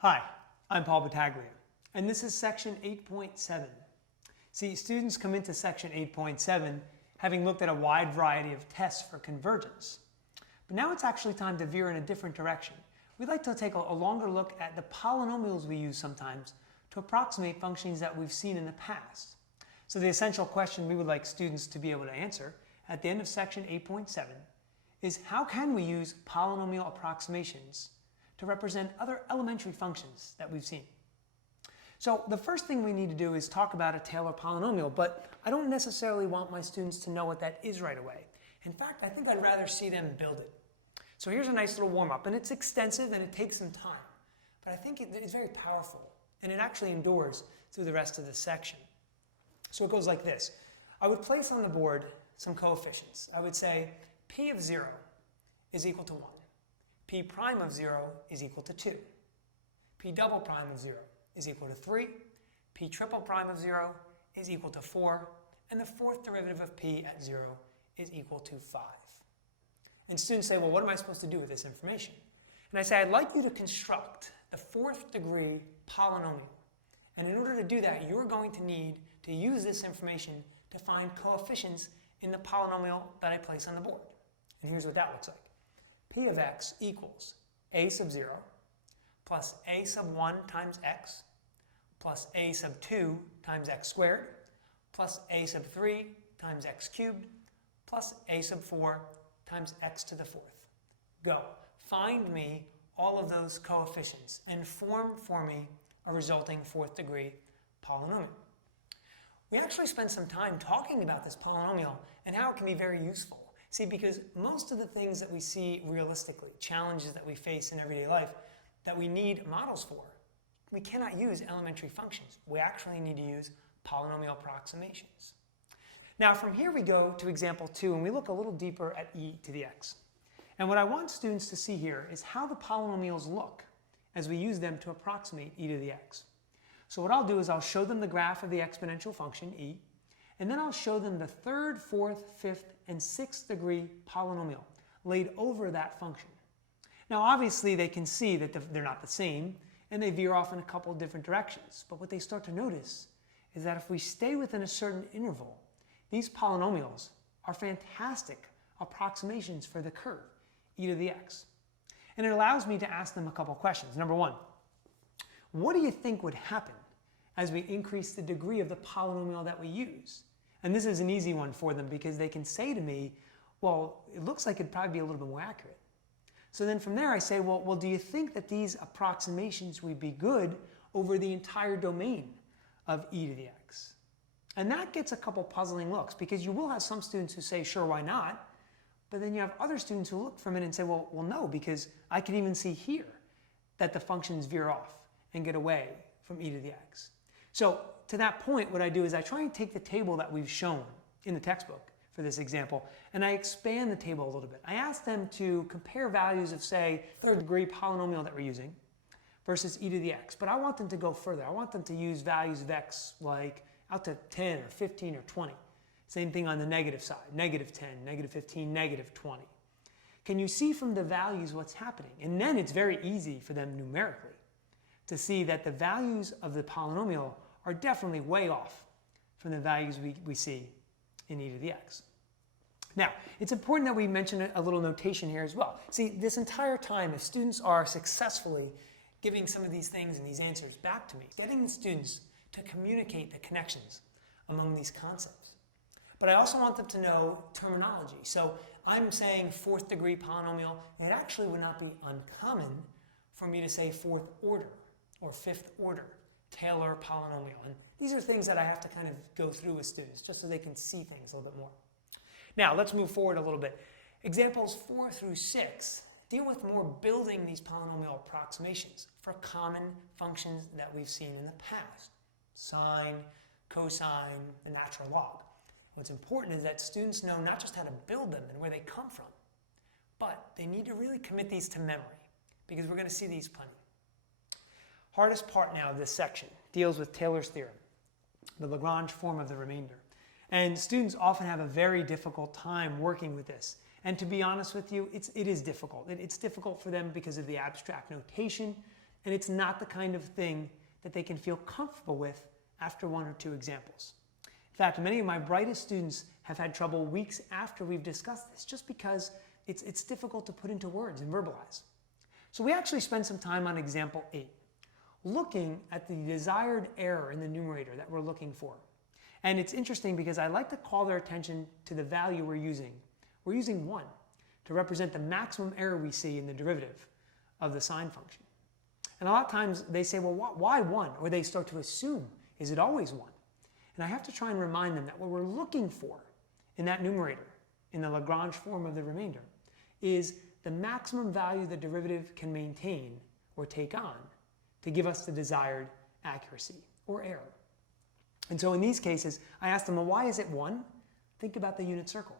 Hi, I'm Paul Battaglia, and this is section 8.7. See, students come into section 8.7 having looked at a wide variety of tests for convergence. But now it's actually time to veer in a different direction. We'd like to take a longer look at the polynomials we use sometimes to approximate functions that we've seen in the past. So the essential question we would like students to be able to answer at the end of section 8.7 is how can we use polynomial approximations to represent other elementary functions that we've seen. So the first thing we need to do is talk about a Taylor polynomial, but I don't necessarily want my students to know what that is right away. In fact, I think I'd rather see them build it. So here's a nice little warm-up, and it's extensive and it takes some time, but I think it's very powerful, and it actually endures through the rest of the section. So it goes like this. I would place on the board some coefficients. I would say p of 0 is equal to 1. P prime of 0 is equal to 2. P double prime of 0 is equal to 3. P triple prime of 0 is equal to 4. And the fourth derivative of p at 0 is equal to 5. And students say, well, what am I supposed to do with this information? And I say, I'd like you to construct the fourth degree polynomial. And in order to do that, you're going to need to use this information to find coefficients in the polynomial that I place on the board. And here's what that looks like. P of x equals a sub 0 plus a sub 1 times x plus a sub 2 times x squared plus a sub 3 times x cubed plus a sub 4 times x to the fourth. Go. Find me all of those coefficients and form for me a resulting fourth degree polynomial. We actually spent some time talking about this polynomial and how it can be very useful. See, because most of the things that we see realistically, challenges that we face in everyday life, that we need models for, we cannot use elementary functions. We actually need to use polynomial approximations. Now, from here we go to example 2, and we look a little deeper at e to the x. And what I want students to see here is how the polynomials look as we use them to approximate e to the x. So what I'll do is I'll show them the graph of the exponential function e, and then I'll show them the third, fourth, fifth, and sixth degree polynomial laid over that function. Now obviously they can see that they're not the same, and they veer off in a couple of different directions. But what they start to notice is that if we stay within a certain interval, these polynomials are fantastic approximations for the curve, e to the x. And it allows me to ask them a couple questions. Number one, what do you think would happen as we increase the degree of the polynomial that we use? And this is an easy one for them because they can say to me, well, it looks like it'd probably be a little bit more accurate. So then from there I say, well, do you think that these approximations would be good over the entire domain of e to the x? And that gets a couple puzzling looks because you will have some students who say, sure, why not? But then you have other students who look for a minute and say, well, no, because I can even see here that the functions veer off and get away from e to the x. So to that point, what I do is I try and take the table that we've shown in the textbook for this example, and I expand the table a little bit. I ask them to compare values of, say, third degree polynomial that we're using versus e to the x. But I want them to go further. I want them to use values of x like out to 10 or 15 or 20. Same thing on the negative side, negative 10, negative 15, negative 20. Can you see from the values what's happening? And then it's very easy for them numerically to see that the values of the polynomial are definitely way off from the values we see in e to the x. Now, it's important that we mention a little notation here as well. See, this entire time, if students are successfully giving some of these things and these answers back to me, getting the students to communicate the connections among these concepts. But I also want them to know terminology. So I'm saying fourth degree polynomial, and it actually would not be uncommon for me to say fourth order or fifth order Taylor polynomial. And these are things that I have to kind of go through with students just so they can see things a little bit more. Now let's move forward a little bit. Examples 4 through 6 deal with more building these polynomial approximations for common functions that we've seen in the past. Sine, cosine, and natural log. What's important is that students know not just how to build them and where they come from, but they need to really commit these to memory because we're going to see these plenty. Hardest part now of this section deals with Taylor's theorem, the Lagrange form of the remainder. And students often have a very difficult time working with this. And to be honest with you, it is difficult. It's difficult for them because of the abstract notation and it's not the kind of thing that they can feel comfortable with after one or two examples. In fact, many of my brightest students have had trouble weeks after we've discussed this, just because it's difficult to put into words and verbalize. So we actually spent some time on example 8, looking at the desired error in the numerator that we're looking for. And it's interesting because I like to call their attention to the value we're using. We're using 1 to represent the maximum error we see in the derivative of the sine function. And a lot of times they say, well, why 1? Or they start to assume, is it always 1? And I have to try and remind them that what we're looking for in that numerator, in the Lagrange form of the remainder, is the maximum value the derivative can maintain or take on to give us the desired accuracy or error. And so in these cases, I ask them, well, why is it 1? Think about the unit circle.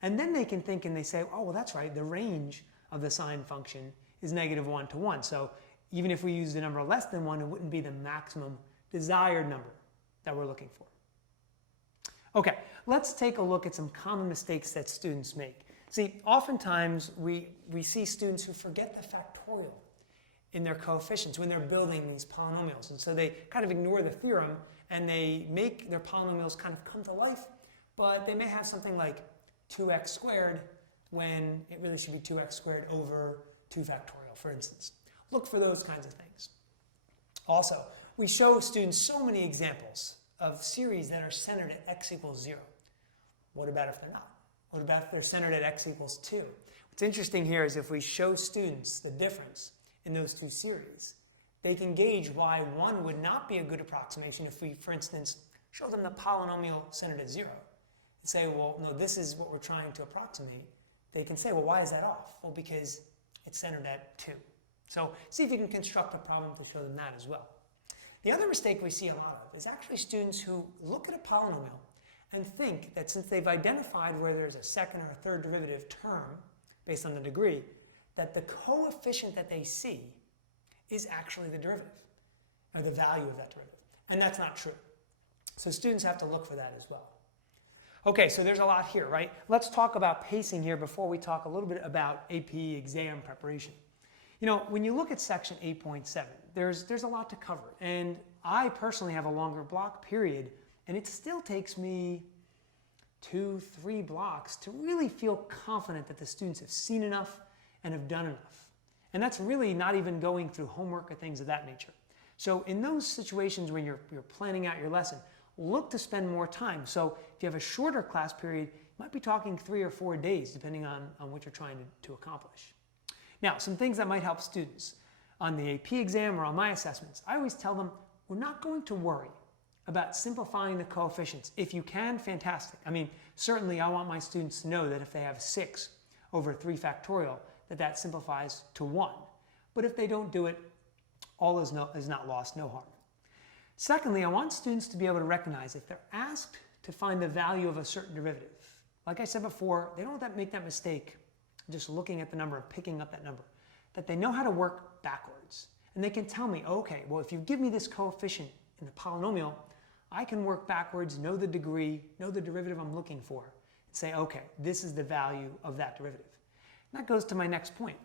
And then they can think and they say, oh, well, that's right, the range of the sine function is -1 to 1. So even if we used a number less than 1, it wouldn't be the maximum desired number that we're looking for. Okay, let's take a look at some common mistakes that students make. See, oftentimes we see students who forget the factorial in their coefficients when they're building these polynomials. And so they kind of ignore the theorem and they make their polynomials kind of come to life, but they may have something like 2x squared when it really should be 2x squared over 2 factorial, for instance. Look for those kinds of things. Also, we show students so many examples of series that are centered at x equals 0. What about if they're not? What about if they're centered at x equals 2? What's interesting here is if we show students the difference in those two series, they can gauge why one would not be a good approximation if we, for instance, show them the polynomial centered at 0 and say, well, no, this is what we're trying to approximate. They can say, well, why is that off? Well, because it's centered at 2. So see if you can construct a problem to show them that as well. The other mistake we see a lot of is actually students who look at a polynomial and think that since they've identified where there's a second or a third derivative term based on the degree, that the coefficient that they see is actually the derivative, or the value of that derivative. And that's not true. So students have to look for that as well. Okay, so there's a lot here, right? Let's talk about pacing here before we talk a little bit about AP exam preparation. You know, when you look at section 8.7, there's a lot to cover. And I personally have a longer block period, and it still takes me 2-3 blocks to really feel confident that the students have seen enough and have done enough. And that's really not even going through homework or things of that nature. So in those situations when you're planning out your lesson, look to spend more time. So if you have a shorter class period, you might be talking 3 or 4 days, depending on what you're trying to accomplish. Now, some things that might help students on the AP exam or on my assessments. I always tell them, we're not going to worry about simplifying the coefficients. If you can, fantastic. I mean, certainly I want my students to know that if they have 6 over 3 factorial, that simplifies to 1. But if they don't do it, all is not lost, no harm. Secondly, I want students to be able to recognize if they're asked to find the value of a certain derivative. Like I said before, they don't make that mistake just looking at the number and picking up that number. That they know how to work backwards. And they can tell me, okay, well, if you give me this coefficient in the polynomial, I can work backwards, know the degree, know the derivative I'm looking for, and say, okay, this is the value of that derivative. And that goes to my next point.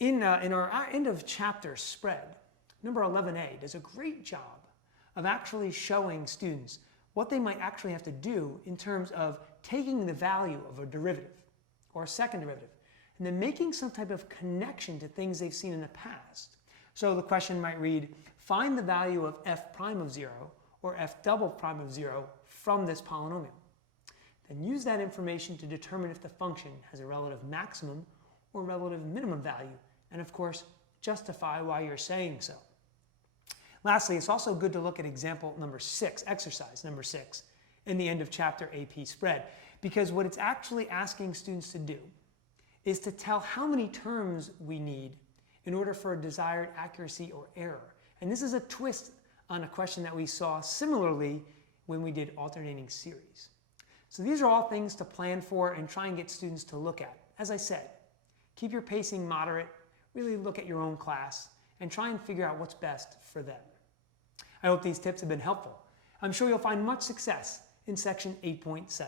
In our end of chapter spread, number 11a does a great job of actually showing students what they might actually have to do in terms of taking the value of a derivative or a second derivative and then making some type of connection to things they've seen in the past. So the question might read, find the value of f prime of 0 or f double prime of 0 from this polynomial. Then use that information to determine if the function has a relative maximum or relative minimum value, and of course, justify why you're saying so. Lastly, it's also good to look at example number 6, exercise number 6, in the end of chapter AP spread, because what it's actually asking students to do is to tell how many terms we need in order for a desired accuracy or error. And this is a twist on a question that we saw similarly when we did alternating series. So these are all things to plan for and try and get students to look at. As I said, keep your pacing moderate, really look at your own class, and try and figure out what's best for them. I hope these tips have been helpful. I'm sure you'll find much success in section 8.7.